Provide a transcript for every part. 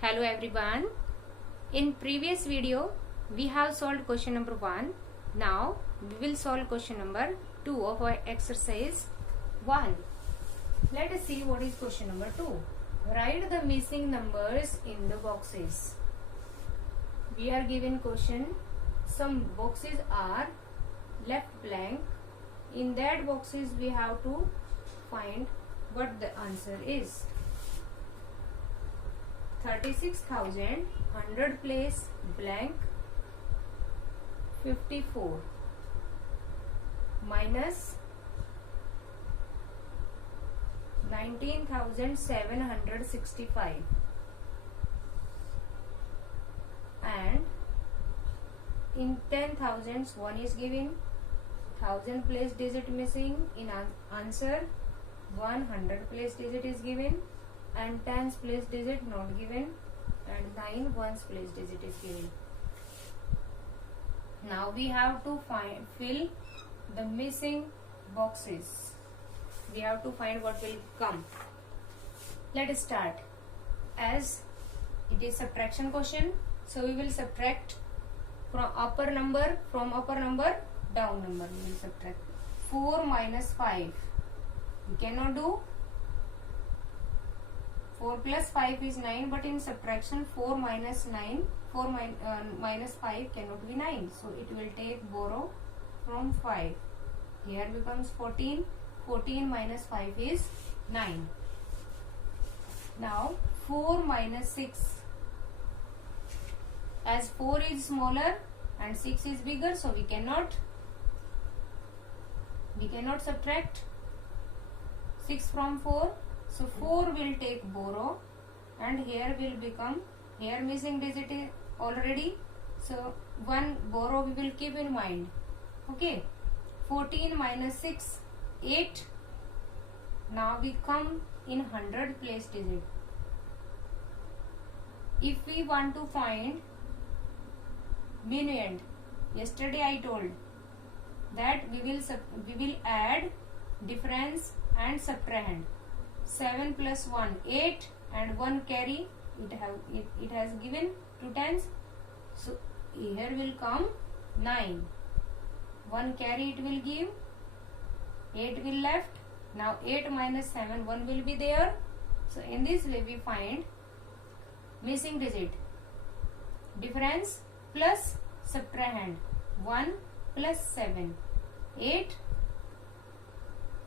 Hello everyone. In previous video we have solved question number 1. Now we will solve question number 2 of our exercise 1. Let us see what is question number 2. Write the missing numbers in the boxes. We are given question. Some boxes are left blank. In that boxes we have to find what the answer is. 36,000 100 place blank 54 minus 19,765 and in 10,000s 1 is given, 1000 place digit missing in answer, 100 place digit is given and 10's place digit not given and 9 ones place digit is given. Now we have to fill the missing boxes. We have to find what will come. Let us start. As it is subtraction question, so we will subtract from upper number down number. We will subtract 4 minus 5. We cannot do 4 plus 5 is 9, but in subtraction 4 minus 5 cannot be 9. So it will take borrow from 5. Here becomes 14. 14 minus 5 is 9. Now 4 minus 6. As 4 is smaller and 6 is bigger, so we cannot subtract 6 from 4. So 4 will take borrow and here will become, here missing digit is already, so 1 borrow we will keep in mind. Okay, 14 minus 6, 8. Now we come in 100 place digit. If we want to find minuend, yesterday I told that we will add difference and subtrahend. 7 plus 1 8 and 1 carry it has given 2 tens, so here will come 9, 1 carry it will give, 8 will left. Now 8 minus 7, 1 will be there. So in this way we find missing digit, difference plus subtrahend. 1 plus 7 8,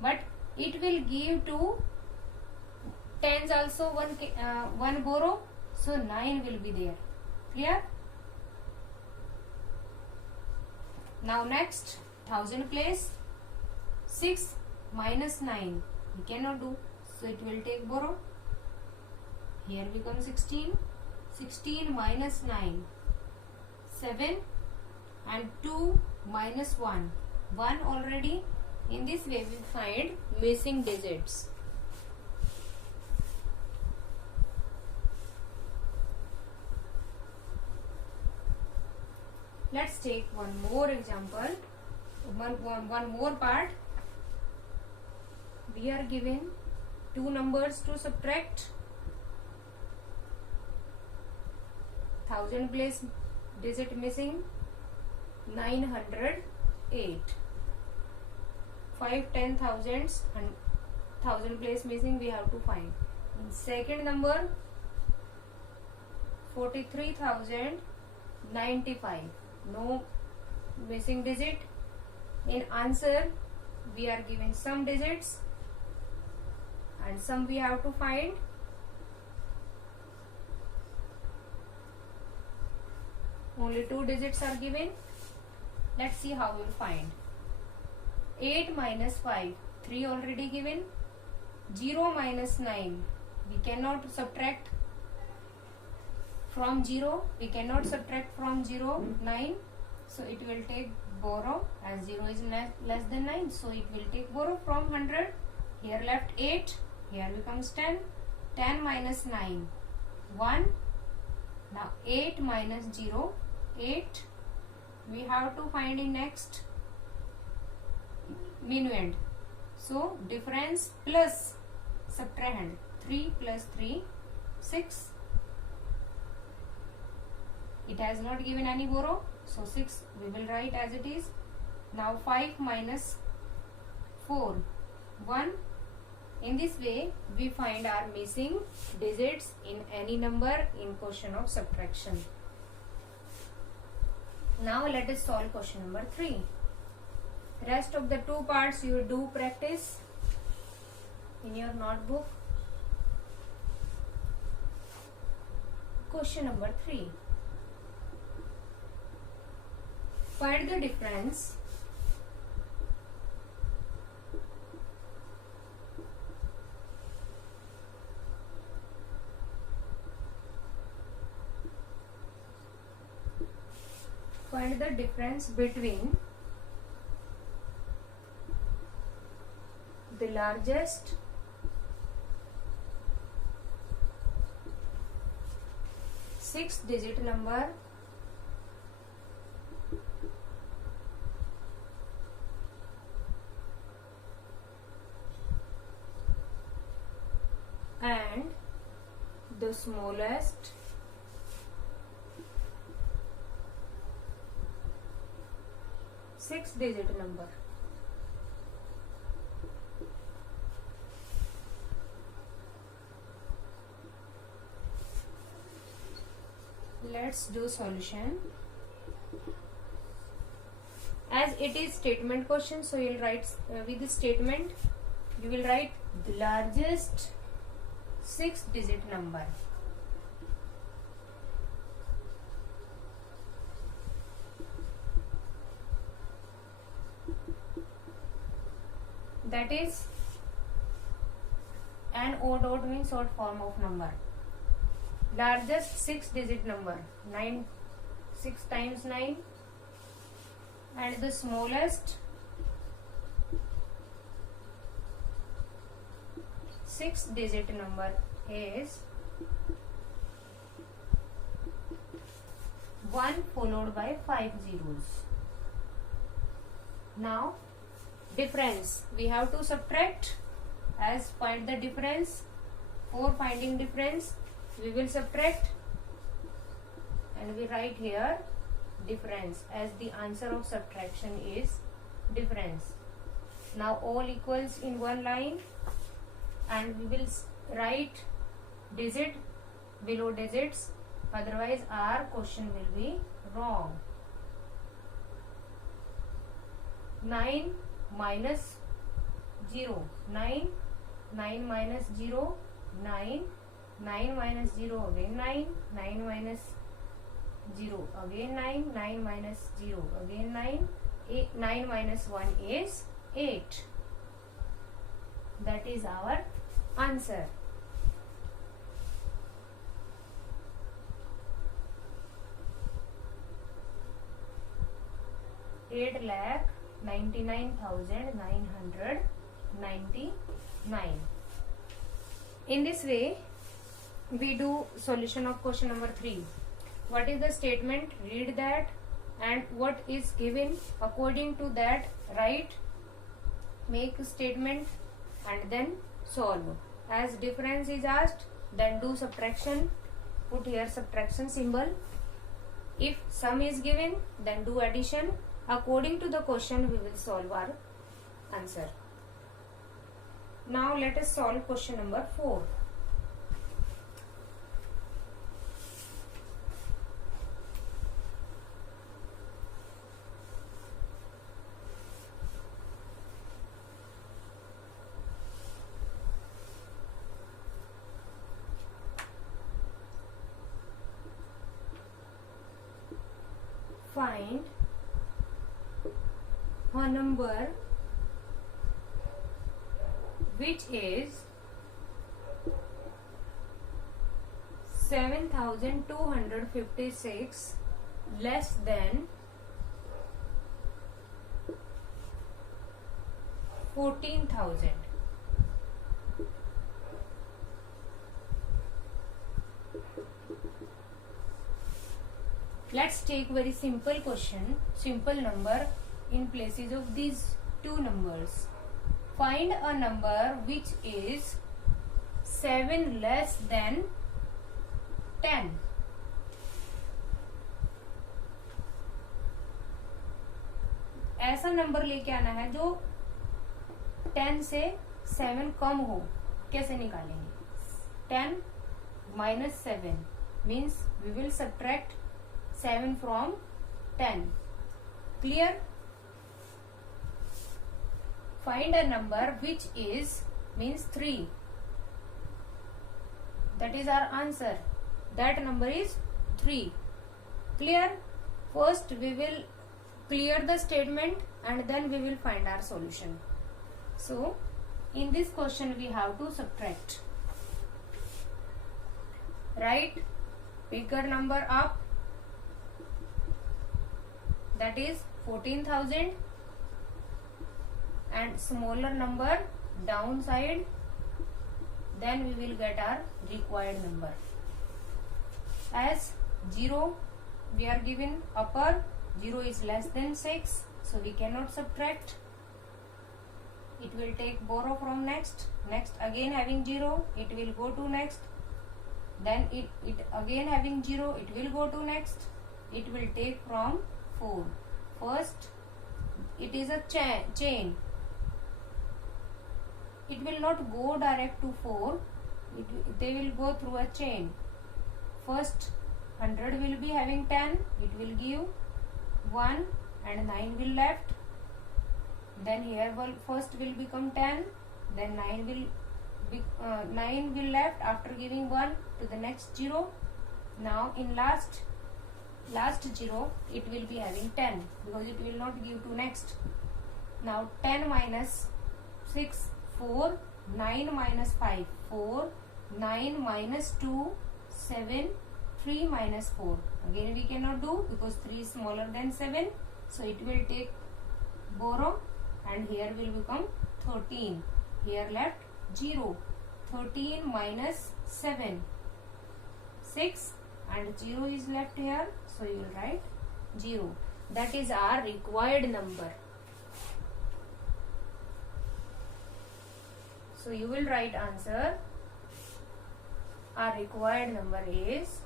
but it will give to tens also one borrow, so 9 will be there. Clear? Now next 1000 place, 6 minus 9 we cannot do, so it will take borrow. Here becomes 16. 16 minus 9 7 and 2 minus 1 already. In this way we find missing digits. Let's take one more example, one more part. We are given two numbers to subtract. 1000 place digit missing, 908. 5 10,000s and 1000 place missing we have to find. In second number 43,095. No missing digit. In answer we are given some digits and some we have to find. Only 2 digits are given. Let's see how we will find. 8 minus 5, 3 already given. 0 minus 9, we cannot subtract from 0. We cannot subtract from 0, 9. So it will take borrow, as 0 is less than 9. So it will take borrow from 100. Here left 8. Here becomes 10. 10 minus 9, 1. Now 8 minus 0, 8. We have to find in next minuend. So difference plus subtrahend. 3 plus 3, 6. It has not given any borrow, so 6 we will write as it is. Now 5 minus 4, 1. In this way we find our missing digits in any number in question of subtraction. Now let us solve question number 3. Rest of the two parts you do practice in your notebook. Question number 3. Find the difference between the largest six-digit number and the smallest six-digit number. Let's do solution. As it is statement question, so you will write with the statement, you will write the largest six-digit number. That is an odd means odd form of number. Largest six-digit number, 9, 6 times 9, and the smallest six-digit number is 1 followed by 5 zeros. Now difference, we have to subtract. As find the difference, for finding difference we will subtract, and we write here difference as the answer of subtraction is difference. Now all equals in one line, and we will write digit below digits, otherwise our question will be wrong. 9 minus 0, 9, 9 minus 0, 9, 9 minus 0 again 9, 9 minus 0 again 9, 9 minus 0 again 9, 8, 9 minus 1 is 8. That is our answer. 8,99,999. In this way we do solution of question number 3. What is the statement? Read that, and what is given according to that write, make a statement, and then solve. As difference is asked, then do subtraction, put here subtraction symbol. If sum is given, then do addition. According to the question we will solve our answer. Now let us solve question number 4. Find a number which is 7,256 less than 14,000. Let's take very simple question, simple number in places of these two numbers. Find a number which is 7 less than 10. ऐसा number लेके आना है जो 10 से 7 कम हो. कैसे निकालेंगे? 10 minus 7 means we will subtract 7 from 10. Clear? Find a number which is means 3. That is our answer. That number is 3. Clear? First we will clear the statement and then we will find our solution. So in this question we have to subtract. Write bigger number up, that is 14,000, and smaller number downside, then we will get our required number. As 0 we are given upper, 0 is less than 6, so we cannot subtract. It will take borrow from next again having 0, it will go to next, then it again having 0, it will go to next, it will take from 4. First it is a chain, it will not go direct to 4, they will go through a chain. First 100 will be having 10, it will give 1 and 9 will left. Then here first will become 10, then 9 will left after giving 1 to the next 0. Now in last 0 it will be having 10 because it will not give to next. Now 10 minus 6 4, 9 minus 5 4, 9 minus 2 7, 3 minus 4. Again we cannot do because 3 is smaller than 7, so it will take borrow and here will become 13. Here left 0. 13 minus 7, 6, and 0 is left here, so you will write 0. That is our required number. So you will write answer. Our required number is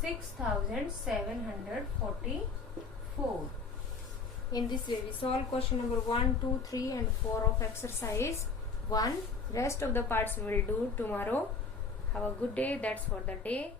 6,744. In this way we solve question number 1, 2, 3 and 4 of exercise 1. Rest of the parts we will do tomorrow. Have a good day. That's for the day.